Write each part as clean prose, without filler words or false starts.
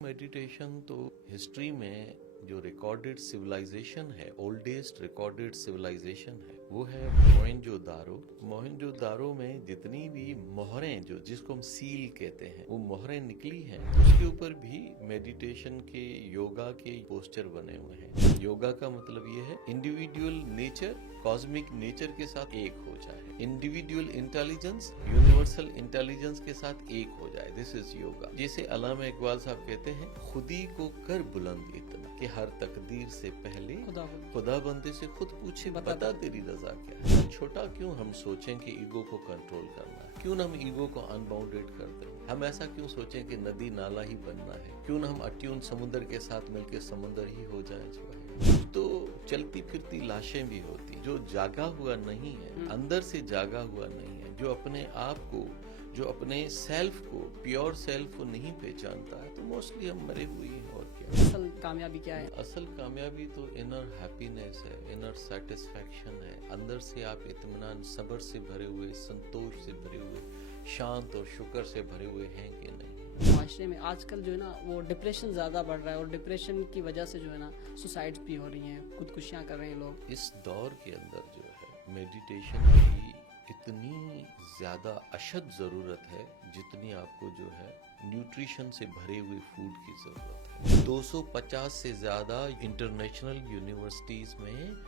Meditation तो history में जो रिकॉर्डेड सिविलाइजेशन है, ओल्डेस्ट रिकॉर्डेड सिविलाइजेशन है, वो है मोहनजोदारो। मोहनजोदारो में जितनी भी मोहरें, जो जिसको हम सील कहते हैं, वो मोहरें निकली हैं, उसके ऊपर भी मेडिटेशन के, योगा के पोस्टर बने हुए हैं। योगा का मतलब ये है इंडिविजुअल नेचर कॉस्मिक नेचर के साथ एक हो जाए, इंडिविजुअल इंटेलिजेंस यूनिवर्सल इंटेलिजेंस के साथ एक हो जाए, दिस इज योगा। जैसे अल्लामा इकबाल साहब कहते हैं, खुदी को कर बुलंद इतना कि हर तकदीर से पहले खुदा बंदे से खुद पूछे बता तेरी रजा क्या है। छोटा क्यों हम सोचें कि ईगो को कंट्रोल करना है, क्यों ना हम ईगो को अनबाउंडेड कर दें। हम ऐसा क्यों सोचें कि नदी नाला ही बनना है, क्यों ना हम अट्यून समुद्र के साथ मिलकर समुद्र ही हो जाए जो है। तो चलती फिरती लाशें भी होती, जो जागा हुआ नहीं है, अंदर से जागा हुआ नहीं है, जो अपने आप को, जो अपने सेल्फ को, प्योर सेल्फ को नहीं पहचानता है, तो मोस्टली हम मरे हुए हैं। और क्या असल कामयाबी क्या है? असल कामयाबी तो इनर हैप्पीनेस है, इनर सेटिस्फैक्शन है। अंदर से आप इत्मीनान, सब्र से भरे हुए, संतोष से भरे हुए, शांत और शुक्र से भरे हुए हैं कि नहीं। माशरे में आजकल जो है ना, वो डिप्रेशन ज़्यादा बढ़ रहा है, और डिप्रेशन की वजह से जो है ना, सुसाइड्स भी हो रही हैं, खुदकुशियाँ कर रहे हैं लोग। इस दौर के अंदर जो है मेडिटेशन की इतनी ज़्यादा अशद ज़रूरत है, जितनी आपको जो है न्यूट्रिशन से भरे हुए फूड की ज़रूरत है। 250 से ज़्यादा इंटरनेशनल यूनिवर्सिटीज़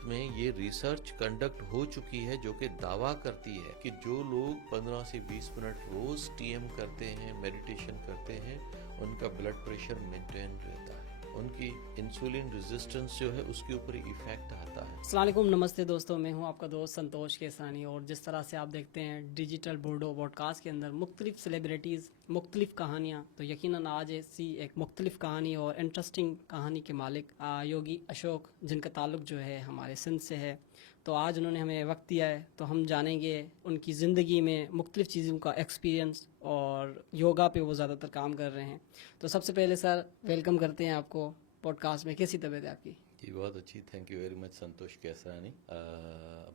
में ये रिसर्च कंडक्ट हो चुकी है, जो कि दावा करती है कि जो लोग 15 से 20 मिनट रोज़ टीएम करते हैं, मेडिटेशन करते हैं, उनका ब्लड प्रेशर मेंटेन रहता है, उनकी इंसुलिन रेजिस्टेंस जो है उसके ऊपर इफेक्ट आता है। अस्सलाम वालेकुम, नमस्ते दोस्तों, मैं हूं आपका दोस्त संतोष केसानी। और जिस तरह से आप देखते हैं डिजिटल बोर्डो पॉडकास्ट के अंदर मुख्तलिफ सेलिब्रिटीज़, मुख्तलिफ कहानियाँ, तो यकीनन आज ऐसी एक मुख्तलिफ कहानी और इंटरेस्टिंग कहानी के मालिक योगी अशोक, जिनका ताल्लुक जो है हमारे सिंध से है, तो आज उन्होंने हमें वक्त दिया है, तो हम जानेंगे उनकी ज़िंदगी में मुख्तलिफ चीज़ों का एक्सपीरियंस, और योगा पे वो ज़्यादातर काम कर रहे हैं। तो सबसे पहले सर, वेलकम करते हैं आपको पॉडकास्ट में। कैसी तबीयत है आपकी? जी बहुत अच्छी, थैंक यू वेरी मच संतोष केसरानी।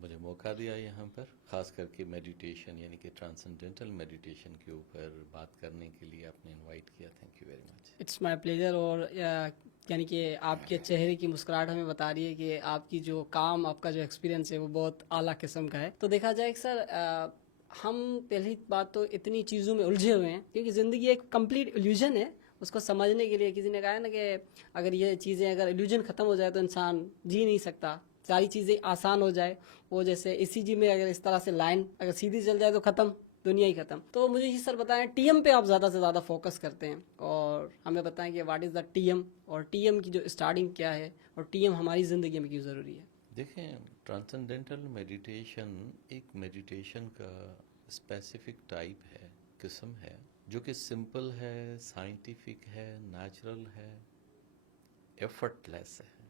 मुझे मौका दिया यहाँ पर, ख़ास करके मेडिटेशन यानी कि ट्रांसेंडेंटल मेडिटेशन के ऊपर बात करने के लिए आपने इनवाइट किया, thank you very much. It's my pleasure. और यानी कि आपके चेहरे की मुस्कुराहट हमें बता रही है कि आपकी जो काम, आपका जो एक्सपीरियंस है वो बहुत आला किस्म का है। तो देखा जाए सर, हम पहली बात तो इतनी चीज़ों में उलझे हुए हैं, क्योंकि ज़िंदगी एक कंप्लीट इल्यूजन है। उसको समझने के लिए किसी ने कहा है ना कि अगर ये चीज़ें, अगर इल्यूजन ख़त्म हो जाए तो इंसान जी नहीं सकता। सारी चीज़ें आसान हो जाए, वो जैसे ईसीजी में अगर इस तरह से लाइन अगर सीधी चल जाए तो ख़त्म, दुनिया ही ख़त्म। तो मुझे ये सर बताएं, टीएम पे आप ज़्यादा से ज़्यादा फोकस करते हैं, और हमें बताएं कि व्हाट इज़ द टीएम, और टीएम की जो स्टार्टिंग क्या है, और टीएम हमारी ज़िंदगी में क्यों ज़रूरी है। देखें, ट्रांसेंडेंटल मेडिटेशन एक मेडिटेशन का स्पेसिफिक टाइप है, किस्म है, जो कि सिंपल है, साइंटिफिक है, नेचुरल है, एफर्टलेस है।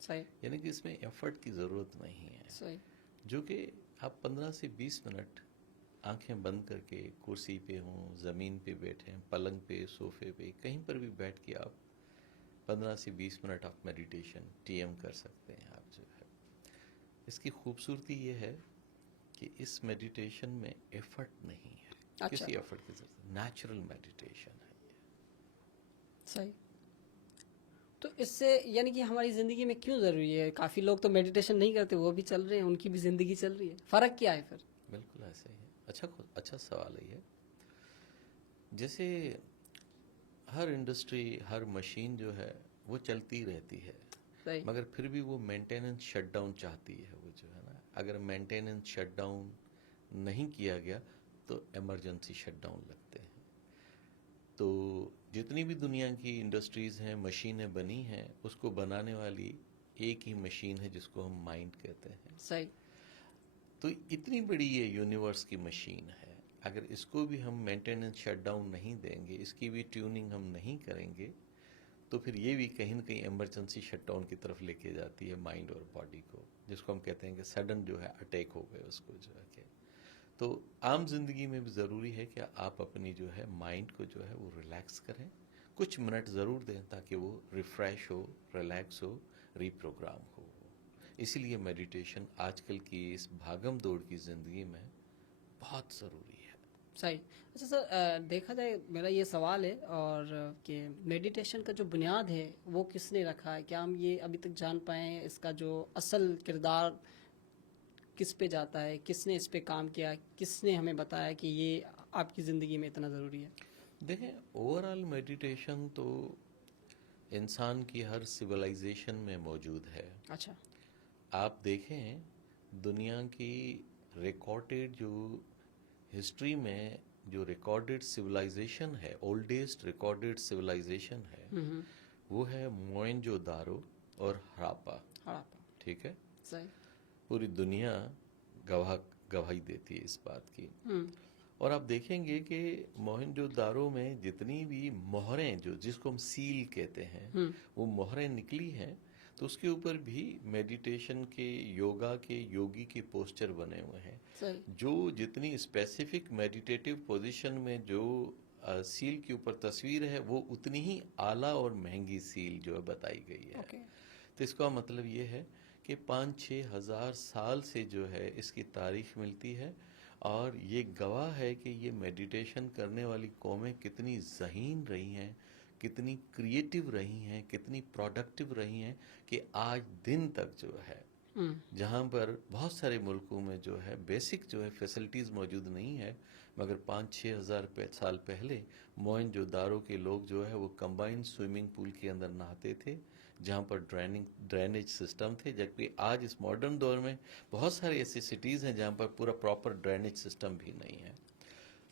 सही। यानी कि इसमें एफर्ट की ज़रूरत नहीं है। सही। जो कि आप 15 से 20 मिनट आंखें बंद करके कुर्सी पे हों, ज़मीन पे बैठे, पलंग पे, सोफे पे, कहीं पर भी बैठ के आप 15 से 20 मिनट आप मेडिटेशन टीएम कर सकते हैं। आप जो है, इसकी खूबसूरती ये है कि इस मेडिटेशन में एफर्ट नहीं है। अच्छा। किसी एफर्ट की जरूरत, नेचुरल मेडिटेशन है ये। सही। तो इससे यानी कि हमारी ज़िंदगी में क्यों ज़रूरी है? काफ़ी लोग तो मेडिटेशन नहीं करते, वो भी चल रहे हैं, उनकी भी ज़िंदगी चल रही है। फ़र्क क्या है फिर? बिल्कुल ऐसे ही है। अच्छा सवाल है ये। जैसे हर इंडस्ट्री, हर मशीन जो है वो चलती रहती है, सही। मगर फिर भी वो मेंटेनेंस शटडाउन चाहती है। वो जो है ना, अगर मेंटेनेंस शटडाउन नहीं किया गया तो इमरजेंसी शटडाउन लगते हैं। तो जितनी भी दुनिया की इंडस्ट्रीज़ हैं, मशीनें बनी हैं, उसको बनाने वाली एक ही मशीन है जिसको हम माइंड कहते हैं। सही। तो इतनी बड़ी ये यूनिवर्स की मशीन है, अगर इसको भी हम मेंटेनेंस शटडाउन नहीं देंगे, इसकी भी ट्यूनिंग हम नहीं करेंगे, तो फिर ये भी कहीं ना कहीं इमरजेंसी शटडाउन की तरफ लेके जाती है माइंड और बॉडी को, जिसको हम कहते हैं कि सडन जो है अटैक हो गए उसको जो है कि। तो आम जिंदगी में भी ज़रूरी है कि आप अपनी जो है माइंड को जो है वो रिलैक्स करें, कुछ मिनट ज़रूर दें, ताकि वो रिफ़्रेश हो, रिलैक्स हो, रीप्रोग्राम हो। इसीलिए मेडिटेशन आजकल की इस भागम दौड़ की ज़िंदगी में बहुत ज़रूरी है। सही। अच्छा सर, देखा जाए मेरा ये सवाल है और कि मेडिटेशन का जो बुनियाद है वो किसने रखा है? क्या हम ये अभी तक जान पाए हैं इसका जो असल किरदार किस पे जाता है, किसने इस पे काम किया, किसने हमें बताया कि ये आपकी ज़िंदगी में इतना ज़रूरी है? देखें, ओवरऑल मेडिटेशन तो इंसान की हर सिविलाइजेशन में मौजूद है। अच्छा। आप देखें, दुनिया की रिकॉर्डेड जो हिस्ट्री में जो रिकॉर्डेड सिविलाइजेशन है, ओल्डेस्ट रिकॉर्डेड सिविलाइजेशन है, हम्म। वो है मोहेंजोदारो और हड़प्पा। हड़प्पा। ठीक है। सही। पूरी दुनिया गवाही देती है इस बात की। हम्म। और आप देखेंगे कि मोहनजोदारो में जितनी भी मोहरें, जो जिसको हम सील कहते हैं, हम्म। वो मोहरें निकली हैं, तो उसके ऊपर भी मेडिटेशन के, योगा के, योगी के पोस्चर बने हुए हैं। सही। जो जितनी स्पेसिफिक मेडिटेटिव पोजीशन में जो सील के ऊपर तस्वीर है, वो उतनी ही आला और महंगी सील जो है बताई गई है। ओके। तो इसका मतलब ये है कि 5-6 हज़ार साल से जो है इसकी तारीख मिलती है, और ये गवाह है कि ये मेडिटेशन करने वाली कौमें कितनी ज़हीन रही हैं, कितनी क्रिएटिव रही हैं, कितनी प्रोडक्टिव रही हैं, कि आज दिन तक जो है, जहाँ पर बहुत सारे मुल्कों में जो है बेसिक जो है फैसिलिटीज़ मौजूद नहीं है, मगर 5-6 हज़ार साल पहले मोहनजोदारो के लोग जो है वो कंबाइंड स्विमिंग पूल के अंदर नहाते थे, जहाँ पर ड्रेनेज सिस्टम थे। जबकि आज इस मॉडर्न दौर में बहुत सारी ऐसी सिटीज़ हैं जहाँ पर पूरा प्रॉपर ड्रेनेज सिस्टम भी नहीं है।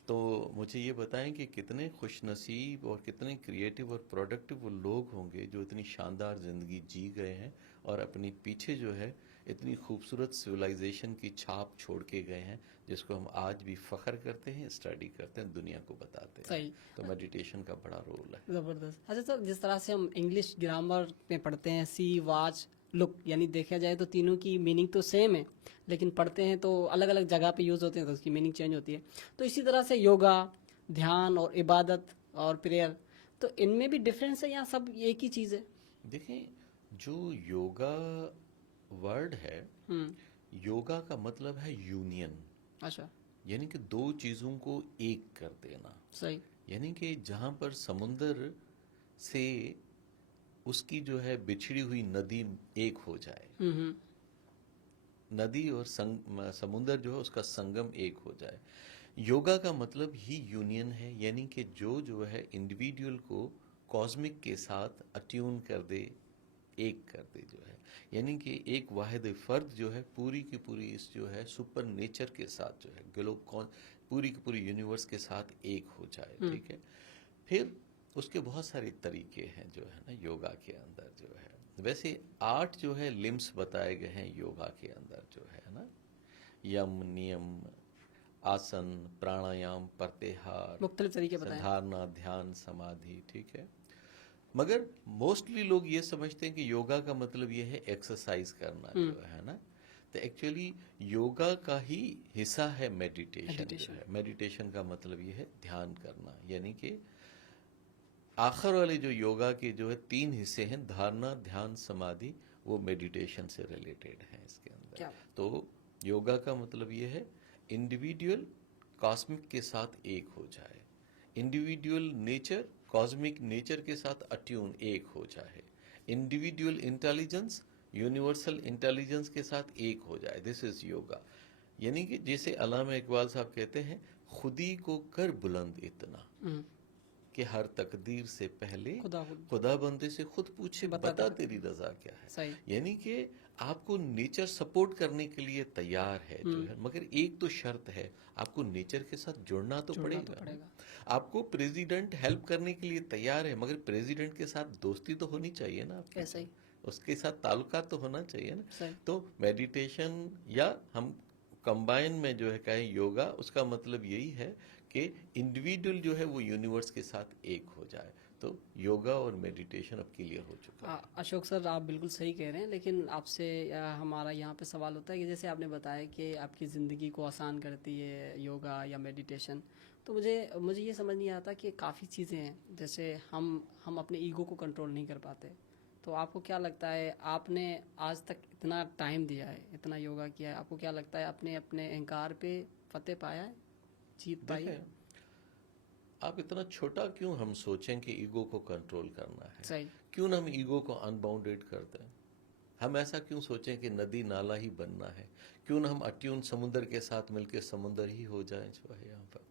तो मुझे ये बताएं कि कितने खुशनसीब और कितने क्रिएटिव और प्रोडक्टिव वो लोग होंगे जो इतनी शानदार ज़िंदगी जी गए हैं, और अपनी पीछे जो है इतनी खूबसूरत सिविलाइजेशन की छाप छोड़ के गए हैं, जिसको हम आज भी फ़ख्र करते हैं, स्टडी करते हैं, दुनिया को बताते हैं। सही। तो मेडिटेशन का बड़ा रोल है। ज़बरदस्त। अच्छा सर, जिस तरह से हम इंग्लिश ग्रामर में पढ़ते हैं सी वाच लुक, यानी देखा जाए तो तीनों की मीनिंग तो सेम है, लेकिन पढ़ते हैं तो अलग अलग जगह पे यूज़ होते हैं तो उसकी मीनिंग चेंज होती है। तो इसी तरह से योगा, ध्यान और इबादत और प्रेयर, तो इनमें भी डिफरेंस है या सब एक ही चीज़ है? देखें, जो योगा वर्ड है, हम्म। योगा का मतलब है यूनियन, अच्छा। यानी कि दो चीज़ों को एक कर देना। सही। यानी कि जहाँ पर समुंदर से उसकी जो है बिछड़ी हुई नदी एक हो जाए, हम्म। नदी और समुंदर जो है उसका संगम एक हो जाए। योगा का मतलब ही यूनियन है, यानी कि जो है इंडिविजुअल को कॉस्मिक के साथ अट्यून कर दे, एक कर दे जो है, यानी कि एक वाहिद फर्द जो है पूरी की पूरी इस जो है सुपर नेचर के साथ जो है पूरी की पूरी यूनिवर्स के साथ एक हो जाए। ठीक है। फिर उसके बहुत सारे तरीके हैं जो है ना योगा के अंदर जो है। वैसे 8 जो है लिम्स बताए गए हैं योगा के अंदर जो है ना, यम, नियम, आसन, प्राणायाम, प्रत्याहार, मुख्तलिफ तरीके बताएं। धारणा, ध्यान, समाधि। ठीक है। मगर मोस्टली लोग ये समझते हैं कि योगा का मतलब ये है एक्सरसाइज करना जो है ना, तो एक्चुअली योगा का ही हिस्सा है मेडिटेशन जो है। मेडिटेशन का मतलब ये है ध्यान करना, यानी कि आखिर वाले जो योगा के जो है 3 हिस्से हैं, धारणा, ध्यान, समाधि, वो मेडिटेशन से रिलेटेड हैं इसके अंदर। तो योगा का मतलब ये है इंडिविजुअल कॉस्मिक के साथ एक हो जाए, इंडिविजुअल नेचर कॉस्मिक नेचर के साथ अट्यून एक हो जाए, इंडिविजुअल इंटेलिजेंस यूनिवर्सल इंटेलिजेंस के साथ एक हो जाए। This is yoga. यानी कि जैसे अल्लामा इकबाल साहब कहते हैं, खुदी को कर बुलंद इतना कि हर तकदीर से पहले खुदा बंदे से खुद पूछे, बता तेरी रजा क्या है। यानी कि आपको नेचर सपोर्ट करने के लिए तैयार है जो है, मगर एक तो शर्त है, आपको नेचर के साथ जुड़ना तो पड़ेगा। आपको प्रेसिडेंट हेल्प करने के लिए तैयार है, मगर प्रेसिडेंट के साथ दोस्ती तो होनी चाहिए ना आपकी, ऐसा ही उसके साथ ताल्लुकात तो होना चाहिए ना। तो मेडिटेशन या हम कंबाइन में जो है कहें योगा, उसका मतलब यही है कि इंडिविजुअल जो है वो यूनिवर्स के साथ एक हो जाए। तो योगा और मेडिटेशन अब क्लियर हो चुका है। अशोक सर, आप बिल्कुल सही कह रहे हैं, लेकिन आपसे हमारा यहाँ पे सवाल होता है कि जैसे आपने बताया कि आपकी ज़िंदगी को आसान करती है योगा या मेडिटेशन, तो मुझे ये समझ नहीं आता कि काफ़ी चीज़ें हैं, जैसे हम अपने ईगो को कंट्रोल नहीं कर पाते। तो आपको क्या लगता है, आपने आज तक इतना टाइम दिया है, इतना योगा किया है, आपको क्या लगता है आपने अपने अहंकार पे फतेह पाया है? जीत पाई? देखें, आप इतना छोटा क्यों हम सोचें कि ईगो को कंट्रोल करना है? सही। क्यों ना हम ईगो को अनबाउंडेड कर दें? हम ऐसा क्यों सोचें कि नदी नाला ही बनना है? क्यों ना हम अट्यून समुद्र के साथ मिलकर समुद्र ही हो जाए जो है यहाँ पर?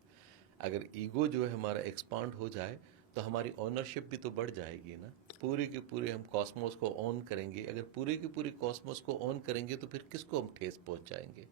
अगर ईगो जो है हमारा एक्सपांड हो जाए तो हमारी ओनरशिप भी तो बढ़ जाएगी ना। पूरे के पूरे हम कॉस्मोस को ऑन करेंगे, अगर पूरे के पूरे कॉस्मोस को ऑन करेंगे तो फिर किसको हम ठेस पहुंचाएंगे?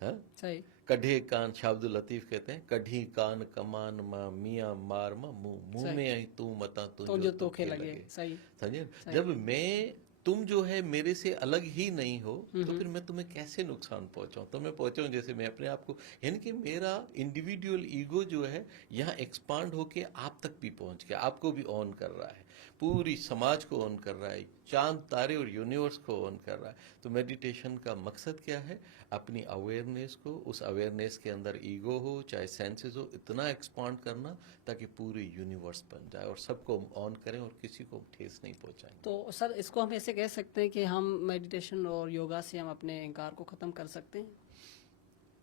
हाँ, सही। कढ़े कान, शाह अब्दुल लतीफ कहते हैं, कढ़ी कान कमान माँ मियाँ मार माँ मुंह मुंह सही। में आई तू मता तू तो जो जो तो तोखे खे लगे। लगे। सही। समझे? सही। जब मैं तुम जो है मेरे से अलग ही नहीं हो तो हम्म। फिर मैं तुम्हें कैसे नुकसान पहुंचाऊं? तो मैं पहुंचाऊं जैसे मैं अपने आप को, यानी कि मेरा इंडिविजुअल ईगो जो है यहाँ एक्सपांड होके आप तक भी पहुंच गया, आपको भी ऑन कर रहा है, पूरी समाज को ऑन कर रहा है, चांद तारे और यूनिवर्स को ऑन कर रहा है। तो मेडिटेशन का मकसद क्या है? अपनी अवेयरनेस को, उस अवेयरनेस के अंदर ईगो हो चाहे सेंसेस हो, इतना एक्सपांड करना ताकि पूरी यूनिवर्स बन जाए और सबको ऑन करें और किसी को ठेस नहीं पहुंचाएं। तो सर इसको हम ऐसे कह सकते हैं कि हम मेडिटेशन और योगा से हम अपने अहंकार को ख़त्म कर सकते हैं?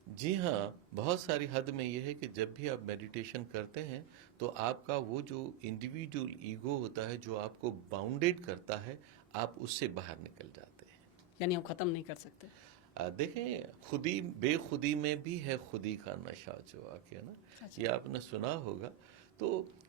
जी हाँ, बहुत सारी हद में यह है कि जब भी आप मेडिटेशन करते हैं तो आपका वो जो इंडिविजुअल ईगो होता है जो आपको बाउंडेड करता है, आप उससे बाहर निकल जाते हैं। यानी हम ख़त्म नहीं कर सकते? देखें, खुदी बेखुदी में भी है खुदी का नशा जो आके ना, ये आपने सुना होगा। तो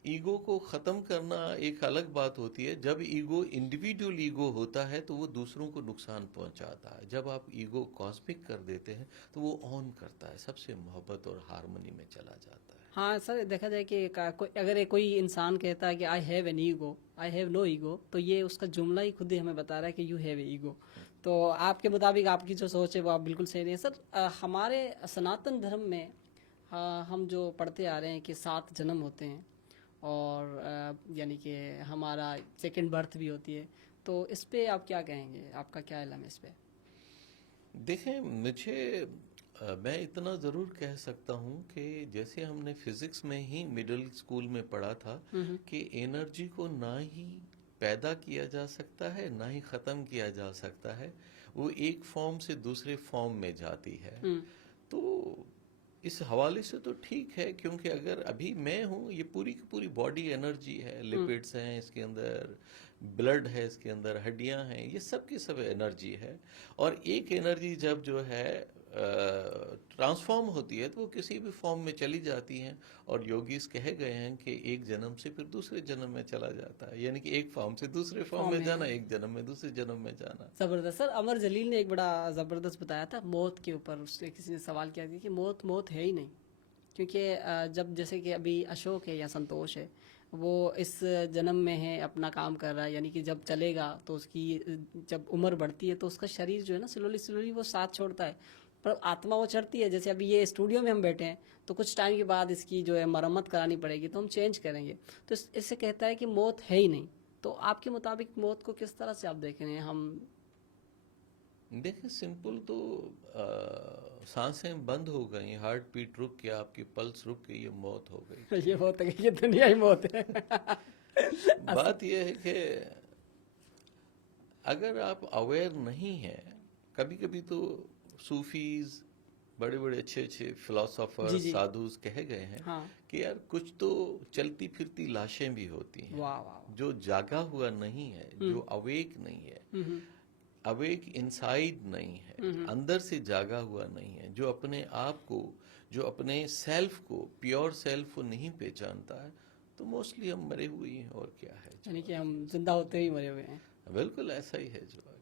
ईगो को ख़त्म करना एक अलग बात होती है। जब ईगो इंडिविजुअल ईगो होता है तो वो दूसरों को नुकसान पहुंचाता है। जब आप ईगो कॉस्मिक कर देते हैं तो वो ऑन करता है, सबसे मोहब्बत और हारमोनी में चला जाता है। हाँ सर, देखा जाए कि अगर कोई इंसान कहता है कि I have an ego, I have no ego, तो ये उसका जुमला ही खुद ही हमें बता रहा है कि यू हैव ए ईगो। तो आपके मुताबिक आपकी जो सोच है वो आप बिल्कुल सही नहीं है सर। हमारे सनातन धर्म में हम जो पढ़ते आ रहे हैं कि 7 जन्म होते हैं और यानी कि हमारा सेकंड बर्थ भी होती है, तो इस पे आप क्या कहेंगे? आपका क्या इल्म है इस पे? देखें, मैं इतना ज़रूर कह सकता हूँ कि जैसे हमने फिज़िक्स में ही मिडिल स्कूल में पढ़ा था कि एनर्जी को ना ही पैदा किया जा सकता है ना ही ख़त्म किया जा सकता है, वो एक फॉर्म से दूसरे फॉर्म में जाती है। तो इस हवाले से तो ठीक है, क्योंकि अगर अभी मैं हूँ, ये पूरी की पूरी बॉडी एनर्जी है, लिपिड्स हैं इसके अंदर, ब्लड है इसके अंदर, हड्डियां हैं, ये सब की सब एनर्जी है। और एक एनर्जी जब जो है ट्रांसफॉर्म होती है तो वो किसी भी फॉर्म में चली जाती हैं। और योगीज कहे गए हैं कि एक जन्म से फिर दूसरे जन्म में चला जाता है, यानी कि एक फॉर्म से दूसरे फॉर्म में जाना, एक जन्म में दूसरे जन्म में जाना। जबरदस्त सर। अमर जलील ने एक बड़ा ज़बरदस्त बताया था मौत के ऊपर। उससे किसी ने सवाल किया था कि मौत मौत है ही नहीं, क्योंकि जब जैसे कि अभी अशोक है या संतोष है, वो इस जन्म में है, अपना काम कर रहा है, यानी कि जब चलेगा तो उसकी जब उम्र बढ़ती है तो उसका शरीर जो है ना स्लोली स्लोली वो साथ छोड़ता है, पर आत्मा वो चढ़ती है। जैसे अभी ये स्टूडियो में हम बैठे हैं तो कुछ टाइम के बाद इसकी जो है मरम्मत करानी पड़ेगी, तो हम चेंज करेंगे। तो इससे कहता है कि मौत है ही नहीं। तो आपके मुताबिक मौत को किस तरह से आप देख रहे हैं? हम देखिए, सिंपल तो सांसें बंद हो गई, हार्ट बीट रुक गया, आपकी पल्स रुक गई, ये मौत हो गई। ये मौत है, ये दुनिया ही मौत है। बात यह है कि अगर आप अवेयर नहीं हैं, कभी कभी तो सूफीज, बड़े बड़े अच्छे अच्छे फिलोसोफर, साधुज कहे गए हैं कि यार कुछ तो चलती फिरती लाशें भी होती हैं। वाह वाह। जो जागा हुआ नहीं है, जो अवेक नहीं है, अवेक इनसाइड नहीं है, अंदर से जागा हुआ नहीं है, जो अपने आप को, जो अपने सेल्फ को, प्योर सेल्फ को नहीं पहचानता है, तो मोस्टली हम मरे हुए हैं। और क्या है, यानी कि हम जिंदा होते ही मरे हुए हैं। बिल्कुल ऐसा ही है जो आके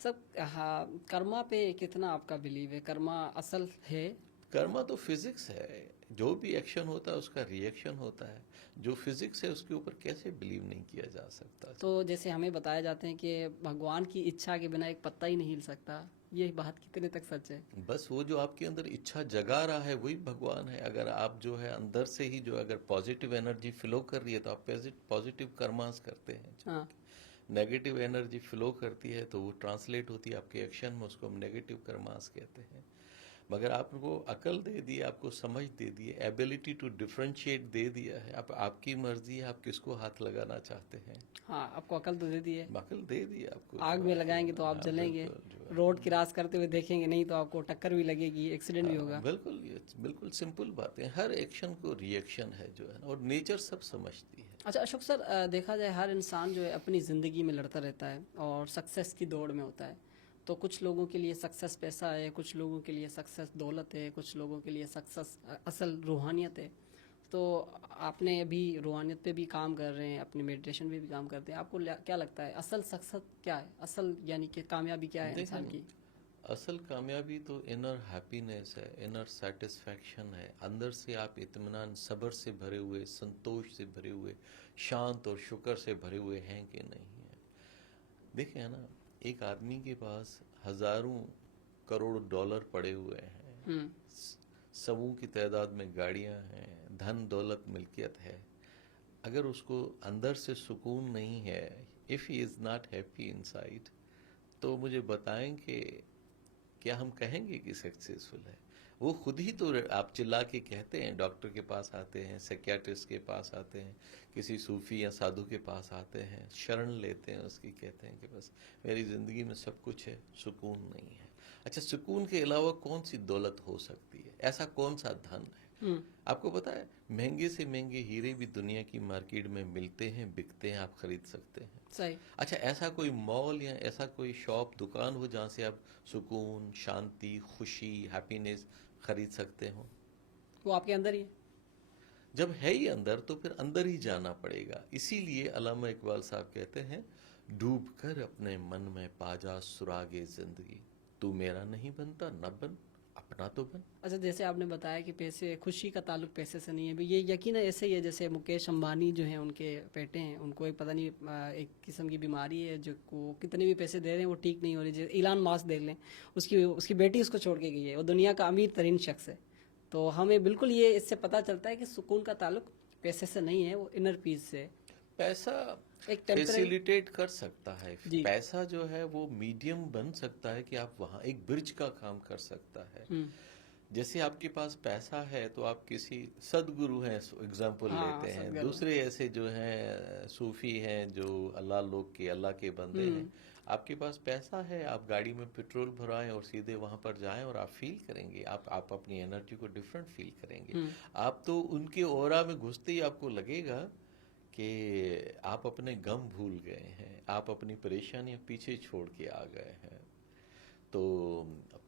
सब। हाँ, कर्मा पे कितना आपका बिलीव है? कर्मा असल है? कर्मा तो फिजिक्स है, जो भी एक्शन होता है उसका रिएक्शन होता है। जो फिजिक्स है उसके ऊपर कैसे बिलीव नहीं किया जा सकता। तो जैसे हमें बताया जाते हैं कि भगवान की इच्छा के बिना एक पत्ता ही नहीं हिल सकता, ये बात कितने तक सच है? बस वो जो आपके अंदर इच्छा जगा रहा है वही भगवान है। अगर आप जो है अंदर से ही जो अगर पॉजिटिव एनर्जी फ्लो कर रही है तो आप पॉजिटिव कर्मास करते हैं। हाँ। नेगेटिव एनर्जी फ्लो करती है तो वो ट्रांसलेट होती है आपके एक्शन में, उसको हम नेगेटिव कर्मास कहते हैं। मगर आपको अकल दे दी, आपको समझ दे दी, एबिलिटी टू डिफरेंशिएट दे दिया है। अब आपकी मर्जी है, आप किसको हाथ लगाना चाहते हैं। हाँ, आपको अकल तो दे दी है। अकल दे दी आपको, आग जो में आपको लगाएंगे तो आप हाँ जलेंगे, बिल्कुल, जो रोड क्रॉस करते हुए देखेंगे नहीं तो आपको टक्कर भी लगेगी, एक्सीडेंट भी होगा। बिल्कुल, ये बिल्कुल सिंपल बात है। हर एक्शन को रिएक्शन है जो है, और नेचर सब समझती है। अच्छा अशोक सर, देखा जाए हर इंसान जो है अपनी ज़िंदगी में लड़ता रहता है और सक्सेस की दौड़ में होता है। तो कुछ लोगों के लिए सक्सेस पैसा है, कुछ लोगों के लिए सक्सेस दौलत है, कुछ लोगों के लिए सक्सेस असल रूहानियत है। तो आपने अभी रूहानियत पे भी काम कर रहे हैं, अपने मेडिटेशन पे भी काम करते हैं, आपको क्या लगता है असल सक्सेस क्या है, असल यानी कि कामयाबी क्या है इंसान की? असल कामयाबी तो इनर हैप्पीनेस है, इनर सेटिस्फैक्शन है। अंदर से आप इत्मीनान, सब्र से भरे हुए, संतोष से भरे हुए, शांत और शुक्र से भरे हुए हैं कि नहीं है। देखें है ना, एक आदमी के पास हजारों करोड़ डॉलर पड़े हुए हैं, सबों की तादाद में गाड़ियां हैं, धन दौलत मिल्कियत है, अगर उसको अंदर से सुकून नहीं है, if he is not happy inside, तो मुझे बताएं कि क्या हम कहेंगे कि सक्सेसफुल है। वो खुद ही तो, आप चिल्ला के कहते हैं, डॉक्टर के पास आते हैं, साइकियाट्रिस्ट के पास आते हैं, किसी सूफी या साधु के पास आते हैं, शरण लेते हैं उसकी, कहते हैं कि बस मेरी ज़िंदगी में सब कुछ है, सुकून नहीं है। अच्छा, सुकून के अलावा कौन सी दौलत हो सकती है, ऐसा कौन सा धन है? आपको पता है, महंगे से महंगे हीरे भी दुनिया की मार्केट में मिलते हैं, बिकते हैं, आप खरीद सकते हैं। सही। अच्छा, ऐसा कोई मॉल या ऐसा कोई शॉप, दुकान हो जहाँ से आप सुकून, शांति, खुशी, हैप्पीनेस खरीद सकते हो? वो आपके अंदर ही है। जब है ही अंदर, तो फिर अंदर ही जाना पड़ेगा। इसीलिए अल्लामा इकबाल साहब कहते हैं, डूब कर अपने मन में पाजा सुरागे जिंदगी, तू मेरा नहीं बनता न बन, अपना तो बन। अच्छा, जैसे आपने बताया कि पैसे, खुशी का ताल्लुक पैसे से नहीं है, ये यकीन ऐसे ही है जैसे मुकेश अंबानी जो हैं, उनके बेटे हैं, उनको एक पता नहीं एक किस्म की बीमारी है जो को कितने भी पैसे दे रहे हैं वो ठीक नहीं हो रही। जैसे इलान मास्क देख लें, उसकी बेटी उसको छोड़ के गई है, वो दुनिया का अमीर तरीन शख्स है। तो हमें बिल्कुल ये इससे पता चलता है कि सुकून का ताल्लुक पैसे से नहीं है, वो इनर पीस से है। पैसा एक टेम्परेरी। फैसिलिटेट कर सकता है, जी। पैसा जो है वो मीडियम बन सकता है कि आप वहाँ एक ब्रिज का काम कर सकता है। जैसे आपके पास पैसा है तो आप किसी सदगुरु हैं, एग्जाम्पल लेते हैं, दूसरे ऐसे जो हैं सूफी हैं जो अल्लाह के बंदे हैं, आपके पास पैसा है, आप गाड़ी में पेट्रोल भराएं और सीधे वहां पर जाएं और आप फील करेंगे, आप अपनी एनर्जी को डिफरेंट फील करेंगे। आप तो उनके ऑरा में घुसते ही आपको लगेगा कि आप अपने गम भूल गए हैं, आप अपनी परेशानियां पीछे छोड़ के आ गए हैं। तो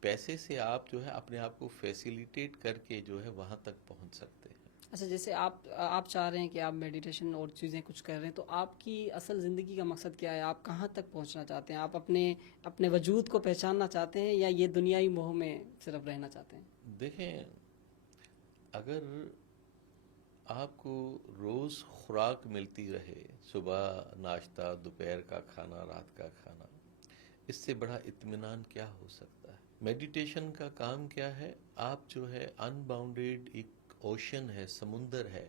पैसे से आप जो है अपने आप को फैसिलिटेट करके जो है वहां तक पहुंच सकते हैं। अच्छा, जैसे आप चाह रहे हैं कि आप मेडिटेशन और चीज़ें कुछ कर रहे हैं, तो आपकी असल ज़िंदगी का मकसद क्या है? आप कहाँ तक पहुँचना चाहते हैं? आप अपने वजूद को पहचानना चाहते हैं या ये दुनियाई मोह में सिर्फ रहना चाहते हैं? देखें, अगर आपको रोज़ खुराक मिलती रहे, सुबह नाश्ता, दोपहर का खाना, रात का खाना, इससे बड़ा इत्मीनान क्या हो सकता है? मेडिटेशन का काम क्या है? आप जो है अनबाउंडेड एक ओशन है, समुंदर है,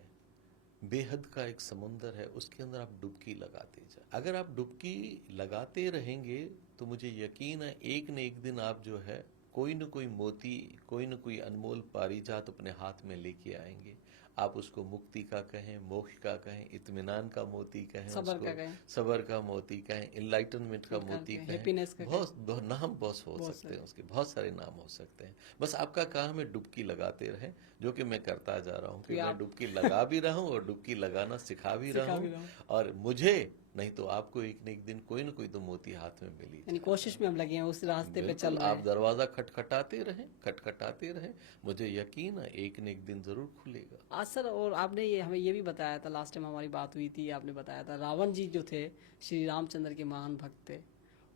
बेहद का एक समुंदर है, उसके अंदर आप डुबकी लगाते जाए। अगर आप डुबकी लगाते रहेंगे तो मुझे यकीन है एक न एक दिन आप जो है कोई न कोई मोती, कोई न कोई अनमोल पारिजात अपने हाथ में लेके आएंगे। आप उसको मुक्ति का कहें, मोक्ष का कहें, इत्मीनान का मोती कहें, सबर का उसको कहें, सबर का मोती कहें, इनलाइटनमेंट का मोती कहें, हैप्पीनेस का बहुत नाम बहुत हो सकते हैं उसके, बहुत सारे नाम हो सकते हैं। बस आपका काम है डुबकी लगाते रहें, जो कि मैं करता जा रहा हूँ कि मैं डुबकी लगा भी रहा हूँ और डुबकी लगाना सिखा भी रहा हूँ। और मुझे नहीं तो आपको एक न एक दिन कोई न कोई तो मोती हाथ में मिली। यानी कोशिश में हम लगे हैं, उस रास्ते पे चल रहे हैं। आप दरवाजा खटखटाते रहें, मुझे यकीन है एक न एक दिन जरूर खुलेगा। आज सर, और आपने ये हमें ये भी बताया था, लास्ट टाइम हमारी बात हुई थी, आपने बताया था रावण जी जो थे श्री रामचंद्र के महान भक्त थे,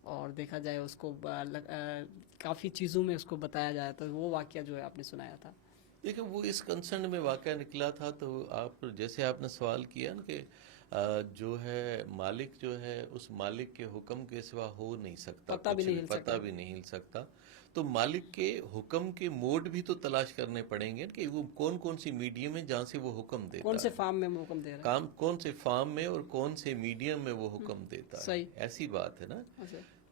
और देखा जाए उसको काफ़ी चीज़ों में उसको बताया जाए तो वो वाकया जो है आपने सुनाया था। देखिए, वो इस कंसर्न में वाकया निकला था। तो आप जैसे आपने सवाल किया ना कि जो है मालिक जो है उस मालिक के हुक्म के सिवा हो नहीं सकता, पता भी नहीं हिल सकता। तो मालिक के हुक्म के मोड भी तो तलाश करने पड़ेंगे कि वो कौन कौन सी मीडियम है जहाँ से वो हुक्म देता है, कौन से फार्म में हुक्म दे रहा है, काम कौन से फार्म में और कौन से मीडियम में वो हुक्म देता है, ऐसी बात है ना।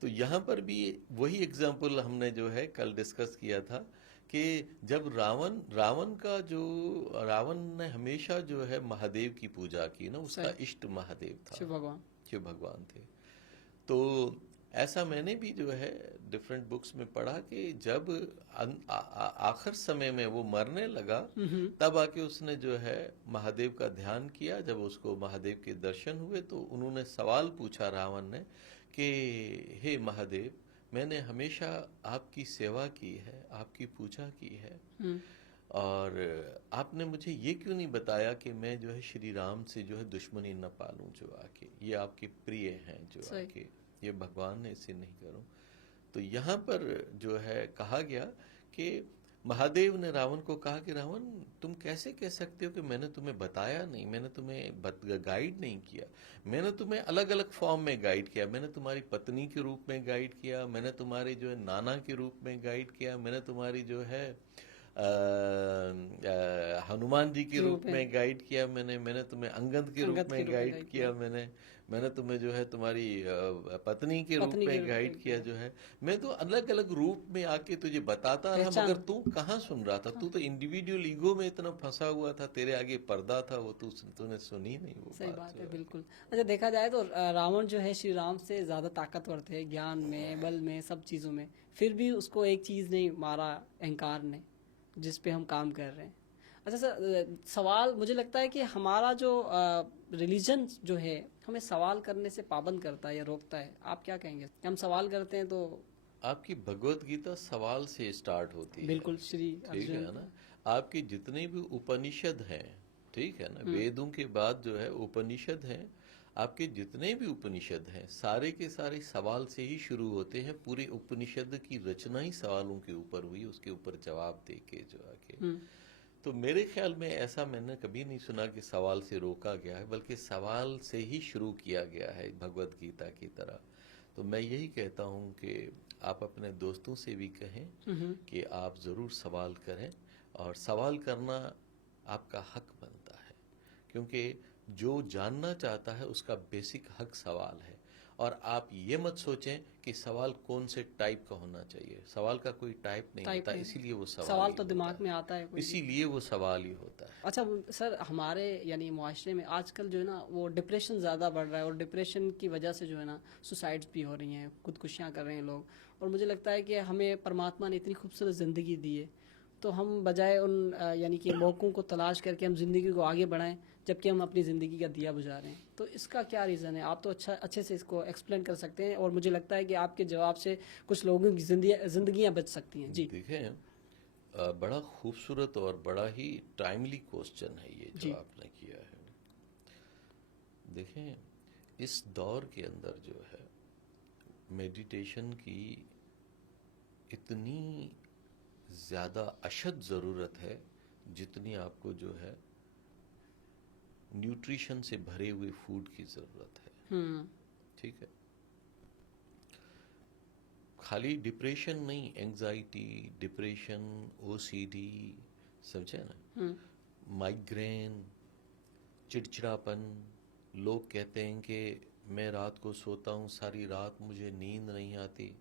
तो यहाँ पर भी वही एग्जाम्पल हमने जो है कल डिस्कस किया था कि जब रावण ने हमेशा जो है महादेव की पूजा की ना, उसका सही। इष्ट महादेव था, शिव भगवान। शिव भगवान थे। तो ऐसा मैंने भी जो है डिफरेंट बुक्स में पढ़ा कि जब आखिर समय में वो मरने लगा, तब आके उसने जो है महादेव का ध्यान किया। जब उसको महादेव के दर्शन हुए तो उन्होंने सवाल पूछा रावण ने कि हे महादेव, मैंने हमेशा आपकी सेवा की है, आपकी पूजा की है, और आपने मुझे ये क्यों नहीं बताया कि मैं जो है श्री राम से जो है दुश्मनी न पालूं, जो आके ये आपके प्रिय हैं, जो सही। आके ये भगवान ने इसे नहीं करूं। तो यहाँ पर जो है कहा गया कि महादेव ने रावण को कहा कि रावण, तुम कैसे कह सकते हो कि मैंने तुम्हें बताया नहीं, मैंने तुम्हें गाइड नहीं किया। मैंने तुम्हें अलग अलग फॉर्म में गाइड किया। मैंने तुम्हारी पत्नी के रूप में गाइड किया, मैंने तुम्हारे जो है नाना के रूप में गाइड किया, मैंने तुम्हारी जो है हनुमान जी के रूप में गाइड किया, मैंने तुम्हें अंगद के रूप में गाइड किया, मैंने तुम्हें जो है तुम्हारी पत्नी के रूप में गाइड किया। जो है मैं तो अलग अलग रूप में आके तुझे बताता रहा, मगर तू कहाँ सुन रहा था? तू तो इंडिविजुअल ईगो में इतना फंसा हुआ था, तेरे आगे पर्दा था, वो तूने सुनी नहीं वो सही बात है, बिल्कुल। अच्छा, देखा जाए तो रावण जो है श्री राम से ज्यादा ताकतवर थे, ज्ञान में, बल में, सब चीजों में। फिर भी उसको एक चीज नहीं मारा, अहंकार ने, जिस पे हम काम कर रहे हैं। अच्छा सर, सवाल मुझे लगता है कि हमारा जो रिलीजन जो है हमें सवाल करने से पाबंद करता है या रोकता है। आप क्या कहेंगे? हम सवाल करते हैं तो आपकी भगवत गीता सवाल से स्टार्ट होती है। बिल्कुल, श्री ठीक है ना? आपके जितने भी उपनिषद हैं, ठीक है ना, वेदों के बाद जो है उपनिषद हैं, आपके जितने भी उपनिषद हैं सारे के सारे सवाल से ही शुरू होते हैं। पूरे उपनिषद की रचना ही सवालों के ऊपर हुई, उसके ऊपर जवाब दे के जो आके। तो मेरे ख्याल में ऐसा मैंने कभी नहीं सुना कि सवाल से रोका गया है, बल्कि सवाल से ही शुरू किया गया है भगवत गीता की तरह। तो मैं यही कहता हूँ कि आप अपने दोस्तों से भी कहें कि आप ज़रूर सवाल करें, और सवाल करना आपका हक बनता है, क्योंकि जो जानना चाहता है उसका बेसिक हक सवाल है। और आप ये मत सोचें कि सवाल कौन से टाइप का होना चाहिए। सवाल का कोई टाइप नहीं होता, इसीलिए वो सवाल तो दिमाग में आता है, इसीलिए वो सवाल ही होता है। अच्छा सर, हमारे यानी मुआशरे में आजकल जो है ना वो डिप्रेशन ज़्यादा बढ़ रहा है, और डिप्रेशन की वजह से जो है ना सुसाइड्स भी हो रही हैं, खुदकुशियाँ कर रहे हैं लोग। और मुझे लगता है कि हमें परमात्मा ने इतनी खूबसूरत ज़िंदगी दी है, तो हम बजाय उन यानी कि मौक़ों को तलाश करके हम ज़िंदगी को आगे बढ़ाएं, जबकि हम अपनी ज़िंदगी का दिया बुझा रहे हैं। तो इसका क्या रीज़न है? आप तो अच्छे से इसको एक्सप्लेन कर सकते हैं, और मुझे लगता है कि आपके जवाब से कुछ लोगों की ज़िंदगियाँ बच सकती हैं। जी देखें, बड़ा खूबसूरत और बड़ा ही टाइमली क्वेश्चन है ये जो आपने किया है। देखें, इस दौर के अंदर जो है मेडिटेशन की इतनी ज़्यादा अशद ज़रूरत है जितनी आपको जो है न्यूट्रिशन से भरे हुए फूड की ज़रूरत है। ठीक है? खाली डिप्रेशन नहीं, एंजाइटी, डिप्रेशन, ओसीडी, समझे ना, माइग्रेन, चिड़चिड़ापन। लोग कहते हैं कि मैं रात को सोता हूँ, सारी रात मुझे नींद नहीं आती,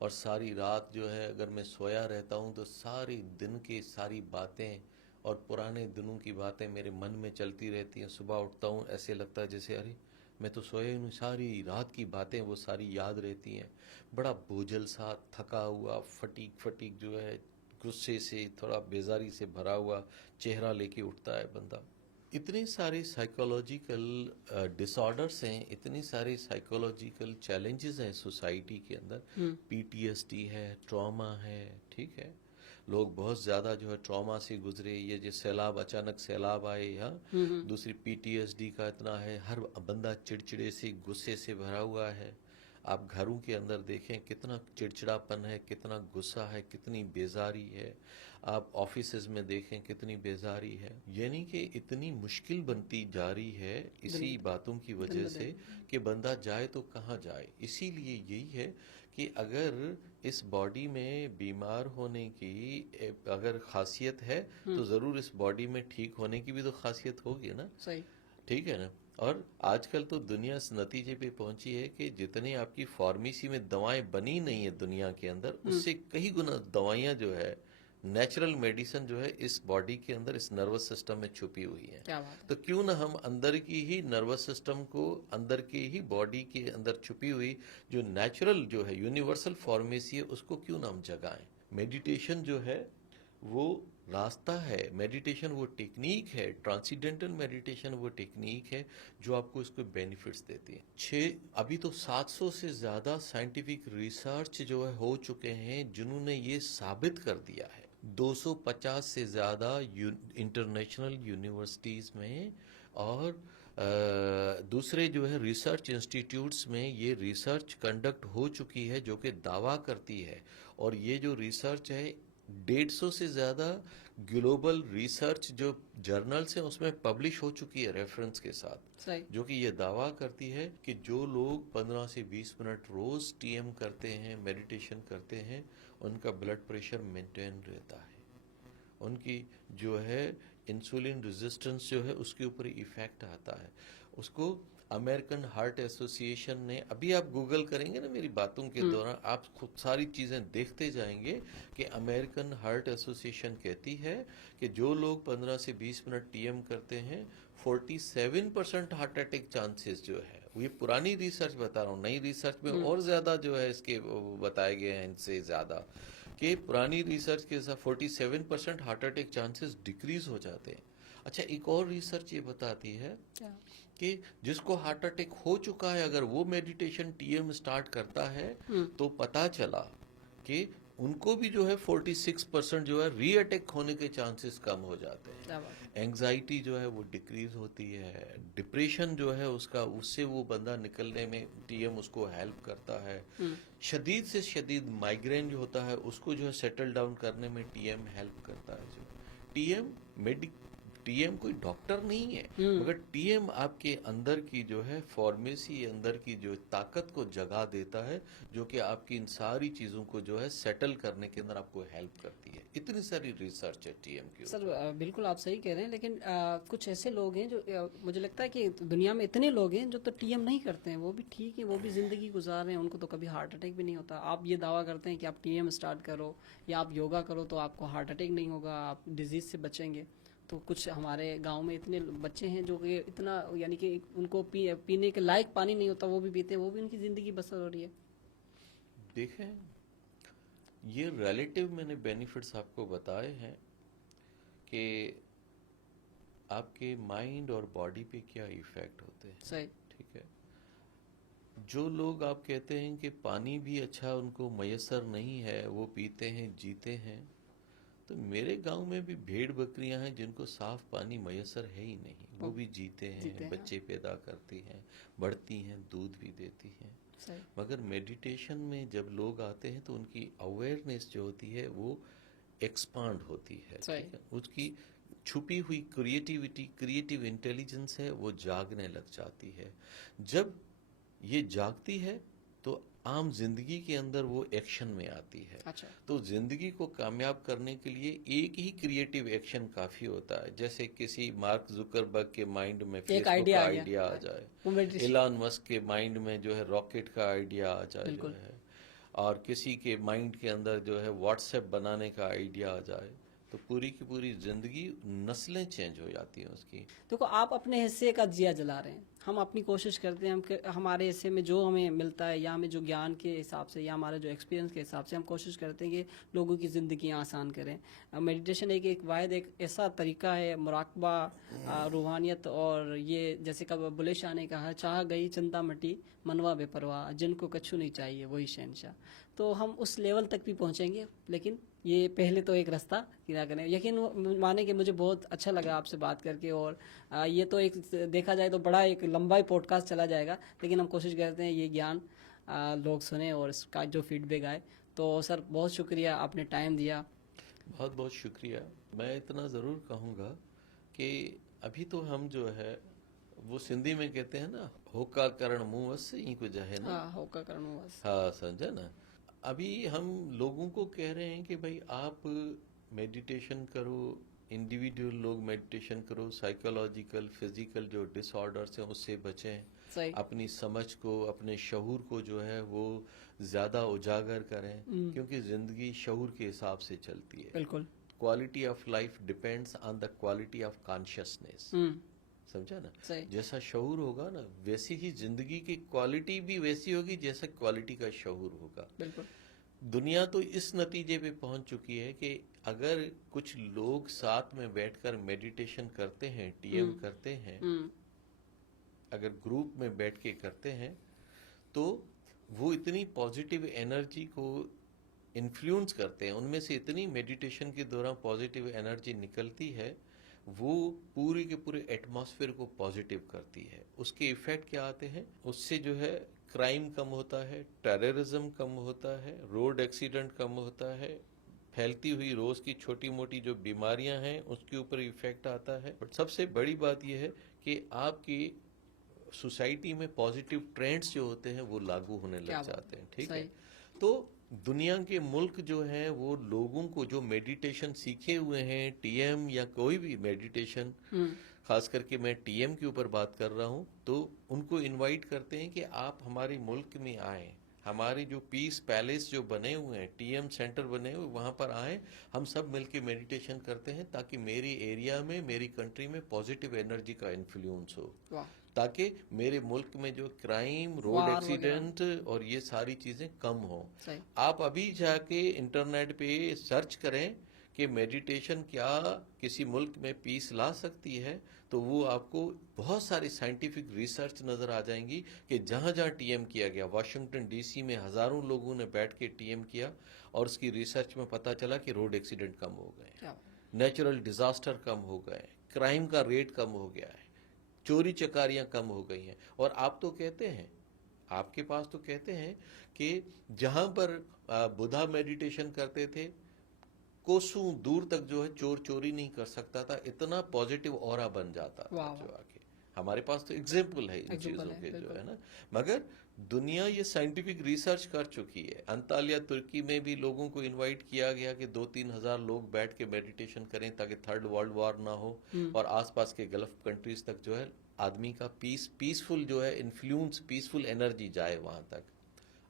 और सारी रात जो है अगर मैं सोया रहता हूँ तो सारी दिन की सारी बातें और पुराने दिनों की बातें मेरे मन में चलती रहती हैं। सुबह उठता हूँ ऐसे लगता है जैसे अरे मैं तो सोया ही नहीं, सारी रात की बातें वो सारी याद रहती हैं। बड़ा बोझल सा, थका हुआ, फटीक जो है, गुस्से से, थोड़ा बेजारी से भरा हुआ चेहरा लेके उठता है बंदा। इतने सारे साइकोलॉजिकल डिसऑर्डर्स हैं, इतने सारे साइकोलॉजिकल चैलेंजेस हैं सोसाइटी के अंदर। पीटीएसडी है, ट्रॉमा है, ठीक है। लोग बहुत ज़्यादा जो है ट्रॉमा से गुजरे, ये जो सैलाब, अचानक सैलाब आए, यहाँ दूसरी पीटीएसडी का इतना है। हर बंदा चिड़चिड़े से, गुस्से से भरा हुआ है। आप घरों के अंदर देखें कितना चिड़चिड़ापन है, कितना गुस्सा है, कितनी बेजारी है। आप ऑफिसेज में देखें कितनी बेजारी है। यानी कि इतनी मुश्किल बनती जा रही है इसी बातों की वजह से कि बंदा जाए तो कहाँ जाए। इसीलिए यही है कि अगर इस बॉडी में बीमार होने की अगर खासियत है तो ज़रूर इस बॉडी में ठीक होने की भी तो खासियत होगी ना। सही, ठीक है ना। और आजकल तो दुनिया इस नतीजे पे पहुंची है कि जितनी आपकी फार्मेसी में दवाएं बनी नहीं है दुनिया के अंदर, उससे कई गुना दवाइयां जो है नेचुरल मेडिसिन जो है इस बॉडी के अंदर, इस नर्वस सिस्टम में छुपी हुई है। क्या बात है। तो क्यों ना हम अंदर की ही नर्वस सिस्टम को, अंदर की ही बॉडी के अंदर छुपी हुई जो नेचुरल जो है यूनिवर्सल फार्मेसी है, उसको क्यों ना हम जगाएं। मेडिटेशन जो है वो रास्ता है, मेडिटेशन वो टेक्निक है, ट्रांसीडेंटल मेडिटेशन वो टेक्निक है जो आपको इसको बेनिफिट्स देती है। अभी तो 700 से ज़्यादा साइंटिफिक रिसर्च जो है हो चुके हैं जिन्होंने ये साबित कर दिया है। 250 से ज़्यादा इंटरनेशनल यूनिवर्सिटीज़ में और दूसरे जो है रिसर्च इंस्टीट्यूट्स में ये रिसर्च कंडक्ट हो चुकी है जो कि दावा करती है। और ये जो रिसर्च है 150 से ज़्यादा ग्लोबल रिसर्च जो जर्नल्स हैं उसमें पब्लिश हो चुकी है रेफरेंस के साथ, सही। जो कि ये दावा करती है कि जो लोग 15 से 20 मिनट रोज़ टीएम करते हैं, मेडिटेशन करते हैं, उनका ब्लड प्रेशर मेंटेन रहता है, उनकी जो है इंसुलिन रेजिस्टेंस जो है उसके ऊपर इफेक्ट आता है। उसको अमेरिकन हार्ट एसोसिएशन ने, अभी आप गूगल करेंगे ना मेरी बातों के दौरान, आप खुद सारी चीज़ें देखते जाएंगे कि अमेरिकन हार्ट एसोसिएशन कहती है कि जो लोग 15 से 20 मिनट टीएम करते हैं 47% हार्ट अटैक चांसेस जो है, ये पुरानी रिसर्च बता रहा हूँ, नई रिसर्च में और ज़्यादा जो है इसके बताए गए हैं इनसे ज़्यादा, कि पुरानी रिसर्च के साथ 47% हार्ट अटैक चांसेस डिक्रीज हो जाते हैं। अच्छा, एक और रिसर्च ये बताती है कि जिसको हार्ट अटैक हो चुका है अगर वो मेडिटेशन टीएम स्टार्ट करता है तो पता चला कि उनको भी जो है 46% जो है री अटैक होने के चांसेस कम हो जाते हैं। एंग्जाइटी जो है वो डिक्रीज होती है, डिप्रेशन जो है उसका, उससे वो बंदा निकलने में टीएम उसको हेल्प करता है। शदीद से शदीद माइग्रेन जो होता है उसको जो है सेटल डाउन करने में टीएम हेल्प करता है। जो टीएम कोई डॉक्टर नहीं है, मगर टीएम आपके अंदर की जो है फार्मेसी, अंदर की जो ताकत को जगा देता है, जो कि आपकी इन सारी चीज़ों को जो है सेटल करने के अंदर आपको हेल्प करती है। इतनी सारी रिसर्च है टीएम की। सर बिल्कुल आप सही कह रहे हैं, लेकिन कुछ ऐसे लोग हैं जो मुझे लगता है कि दुनिया में इतने लोग हैं जो तो टीएम नहीं करते हैं, वो भी ठीक है, वो भी ज़िंदगी गुजार रहे हैं, उनको तो कभी हार्ट अटैक भी नहीं होता। आप ये दावा करते हैं कि आप टीएम स्टार्ट करो या आप योगा करो तो आपको हार्ट अटैक नहीं होगा, आप डिजीज़ से बचेंगे। तो कुछ हमारे गांव में इतने बच्चे हैं जो कि इतना, यानी कि उनको पीने के लायक पानी नहीं होता, वो भी पीते हैं, वो भी उनकी ज़िंदगी बसर हो रही है। देखें, ये रिलेटिव मैंने बेनिफिट्स आपको बताए हैं कि आपके माइंड और बॉडी पे क्या इफेक्ट होते हैं। सही। ठीक है। जो लोग आप कहते हैं कि पानी भी अच्छा उनको मयसर नहीं है, वो पीते हैं, जीते हैं, तो मेरे गांव में भी भेड़ बकरियां हैं जिनको साफ पानी मयसर है ही नहीं, वो भी जीते हैं, बच्चे पैदा करती हैं, बढ़ती हैं, दूध भी देती हैं। मगर मेडिटेशन में जब लोग आते हैं तो उनकी अवेयरनेस जो होती है वो एक्सपांड होती है। ठीक है, उसकी छुपी हुई क्रिएटिविटी, क्रिएटिव इंटेलिजेंस है, वो जागने लग जाती है। जब ये जागती है तो आम जिंदगी के अंदर वो एक्शन में आती है। अच्छा। तो जिंदगी को कामयाब करने के लिए एक ही क्रिएटिव एक्शन काफी होता है। जैसे किसी मार्क जुकरबर्ग के माइंड में फेसबुक का आइडिया आ जाए, इलॉन मस्क के माइंड में जो है रॉकेट का आइडिया आ जाए जो है, और किसी के माइंड के अंदर जो है व्हाट्सएप बनाने का आइडिया आ जाए, तो पूरी की पूरी जिंदगी, नस्लें चेंज हो जाती हैं उसकी। देखो, आप अपने हिस्से का दिया जला रहे हैं, हम अपनी कोशिश करते हैं, हम हमारे हिस्से में जो हमें मिलता है या हमें जो ज्ञान के हिसाब से या हमारे जो एक्सपीरियंस के हिसाब से हम कोशिश करते हैं कि लोगों की ज़िंदगी आसान करें। मेडिटेशन एक वाहिद एक ऐसा तरीका है, मुराकबा, रूहानियत, और ये जैसे कब बुले शाह ने कहा, चाह गई चंदा मटी मनवा बेपरवाह, जिनको कछु नहीं चाहिए वही शहनशाह। तो हम उस लेवल तक भी पहुँचेंगे, लेकिन ये पहले तो एक रास्ता किया करें। यकीन माने कि मुझे बहुत अच्छा लगा आपसे बात करके, और ये तो एक देखा जाए तो बड़ा एक लंबा ही पॉडकास्ट चला जाएगा, लेकिन हम कोशिश करते हैं ये ज्ञान लोग सुने और इसका जो फीडबैक आए। तो सर बहुत शुक्रिया, आपने टाइम दिया। बहुत बहुत शुक्रिया। मैं इतना ज़रूर कहूँगा कि अभी तो हम जो है वो सिंधी में कहते हैं ना, होका करण मुँह वस ही कुछ है ना। हाँ, होका करण मुँह वस। हाँ, समझा ना। अभी हम लोगों को कह रहे हैं कि भाई आप मेडिटेशन करो, इंडिविजुअल लोग मेडिटेशन करो, साइकोलॉजिकल फिजिकल जो डिसऑर्डर्स हैं उससे बचें, सही। अपनी समझ को, अपने शऊर को जो है वो ज़्यादा उजागर करें, क्योंकि ज़िंदगी शऊर के हिसाब से चलती है। बिल्कुल। Quality of life depends on the quality of consciousness. समझा ना? सही। जैसा शऊर होगा ना, वैसी ही जिंदगी की क्वालिटी भी वैसी होगी जैसा क्वालिटी का शऊर होगा। बिल्कुल। दुनिया तो इस नतीजे पे पहुंच चुकी है कि अगर कुछ लोग साथ में बैठकर मेडिटेशन करते हैं, टीएम करते हैं, अगर ग्रुप में बैठ के करते हैं, तो वो इतनी पॉजिटिव एनर्जी को इन्फ्लुएंस करते हैं, उनमें से इतनी मेडिटेशन के दौरान पॉजिटिव एनर्जी निकलती है, वो पूरी के पूरे एटमॉस्फेयर को पॉजिटिव करती है। उसके इफेक्ट क्या आते हैं? उससे जो है क्राइम कम होता है, टेररिज्म कम होता है, रोड एक्सीडेंट कम होता है, फैलती हुई रोज की छोटी मोटी जो बीमारियां हैं उसके ऊपर इफेक्ट आता है। बट सबसे बड़ी बात यह है कि आपकी सोसाइटी में पॉजिटिव ट्रेंड्स जो होते हैं वो लागू होने लग जाते हैं। ठीक है? तो दुनिया के मुल्क जो हैं वो लोगों को जो मेडिटेशन सीखे हुए हैं, टीएम या कोई भी मेडिटेशन, खास करके मैं टीएम के ऊपर बात कर रहा हूं, तो उनको इनवाइट करते हैं कि आप हमारे मुल्क में आएं, हमारे जो पीस पैलेस जो बने हुए हैं, टीएम सेंटर बने हुए, वहां पर आएं, हम सब मिलके मेडिटेशन करते हैं, ताकि मेरी एरिया में, मेरी कंट्री में पॉजिटिव एनर्जी का इन्फ्लुएंस हो, ताकि मेरे मुल्क में जो क्राइम, रोड एक्सीडेंट और ये सारी चीजें कम हो। आप अभी जाके इंटरनेट पे सर्च करें कि मेडिटेशन क्या किसी मुल्क में पीस ला सकती है, तो वो आपको बहुत सारी साइंटिफिक रिसर्च नजर आ जाएंगी कि जहां जहां टीएम किया गया, वाशिंगटन डीसी में हजारों लोगों ने बैठ के टीएम किया और उसकी रिसर्च में पता चला कि रोड एक्सीडेंट कम हो गए, नेचुरल डिजास्टर कम हो गए, क्राइम का रेट कम हो गया है, चोरी चकारियां कम हो गई हैं। और आप तो कहते हैं, आपके पास तो कहते हैं कि जहां पर बुद्धा मेडिटेशन करते थे, कोसों दूर तक जो है चोर चोरी नहीं कर सकता था, इतना पॉजिटिव ऑरा बन जाता था जो आके। हमारे पास तो एग्जाम्पल है इन चीजों के, जो है ना। मगर दुनिया ये साइंटिफिक रिसर्च कर चुकी है। अंतालिया तुर्की में भी लोगों को इनवाइट किया गया कि 2-3 हजार लोग बैठ के मेडिटेशन करें ताकि थर्ड वर्ल्ड वॉर ना हो, और आसपास के गल्फ कंट्रीज तक जो है आदमी का पीसफुल जो है इन्फ्लुएंस, पीसफुल एनर्जी जाए वहां तक।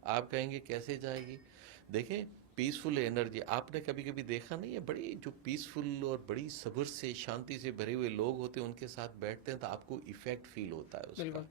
आप कहेंगे कैसे जाएगी? देखें, पीसफुल एनर्जी आपने कभी कभी देखा नहीं है, बड़ी जो पीसफुल और बड़ी सब्र से, शांति से भरे हुए लोग होते हैं, उनके साथ बैठते हैं तो आपको इफेक्ट फील होता है उसका।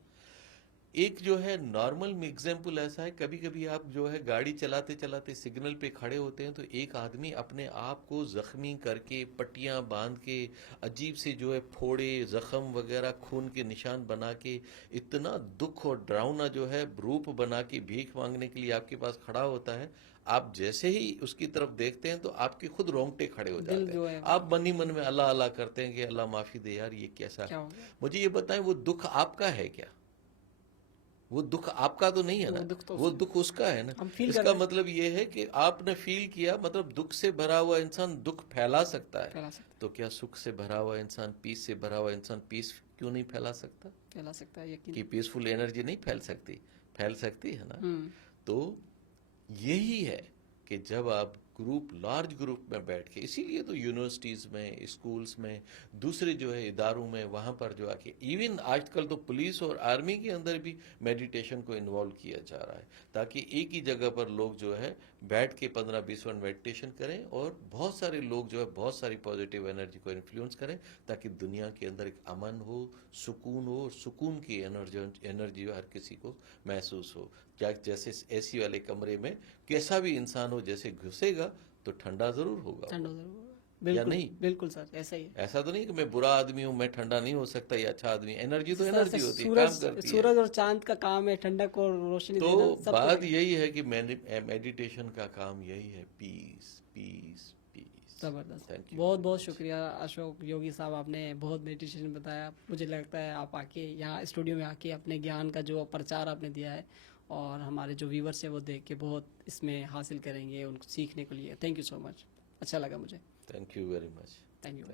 एक जो है नॉर्मल एग्जाम्पल ऐसा है, कभी कभी आप जो है गाड़ी चलाते चलाते सिग्नल पे खड़े होते हैं, तो एक आदमी अपने आप को जख्मी करके, पट्टियां बांध के, अजीब से जो है फोड़े, जख्म वगैरह, खून के निशान बना के, इतना दुख और डरावना जो है रूप बना के भीख मांगने के लिए आपके पास खड़ा होता है। आप जैसे ही उसकी तरफ देखते हैं तो आपके खुद रोंगटे खड़े हो जाते हैं, आप मन ही मन में अल्लाह अल्लाह करते हैं कि अल्लाह माफी दे यार, ये कैसा है। मुझे ये बताएं, वो दुख आपका है क्या? वो दुख आपका तो नहीं है ना, वो दुख उसका है ना। इसका मतलब ये है कि आपने फील किया, मतलब दुख से भरा हुआ इंसान दुख फैला सकता है, तो क्या सुख से भरा हुआ इंसान, पीस से भरा हुआ इंसान पीस क्यों नहीं फैला सकता? फैला सकता है, यकीन। कि पीसफुल एनर्जी नहीं फैल सकती? फैल सकती है ना। तो यही है कि जब आप ग्रुप, लार्ज ग्रुप में बैठ के, इसीलिए तो यूनिवर्सिटीज में, स्कूल्स में, दूसरे जो है इदारों में, वहां पर जो आके, इवन आजकल तो पुलिस और आर्मी के अंदर भी मेडिटेशन को इन्वॉल्व किया जा रहा है, ताकि एक ही जगह पर लोग जो है बैठ के 15-20 मिनट मेडिटेशन करें और बहुत सारे लोग जो है बहुत सारी पॉजिटिव एनर्जी को इन्फ्लुएंस करें, ताकि दुनिया के अंदर एक अमन हो, सुकून हो, और सुकून की एनर्जी हर किसी को महसूस हो। क्या जैसे एसी वाले कमरे में कैसा भी इंसान हो, जैसे घुसेगा तो ठंडा जरूर होगा, बिल्कुल, या नहीं? बिल्कुल सर, ऐसा ही है। ऐसा तो नहीं कि मैं बुरा आदमी हूँ, मैं ठंडा नहीं हो सकता, या अच्छा आदमी। एनर्जी तो एनर्जी होती है, काम करती है। सूरज और चांद का काम है ठंडक और रोशनी देना। तो बात यही है कि मेडिटेशन का काम यही है, पीस पीस पीस। जबरदस्त, बहुत बहुत शुक्रिया अशोक योगी साहब, आपने बहुत मेडिटेशन बताया। मुझे लगता है आप आके यहाँ स्टूडियो में आके अपने ज्ञान का जो प्रचार आपने दिया है, और हमारे जो व्यूवर्स है वो देख के बहुत इसमें हासिल करेंगे, उनको सीखने के लिए। थैंक यू सो मच, अच्छा लगा मुझे। Thank you very much. Thank you.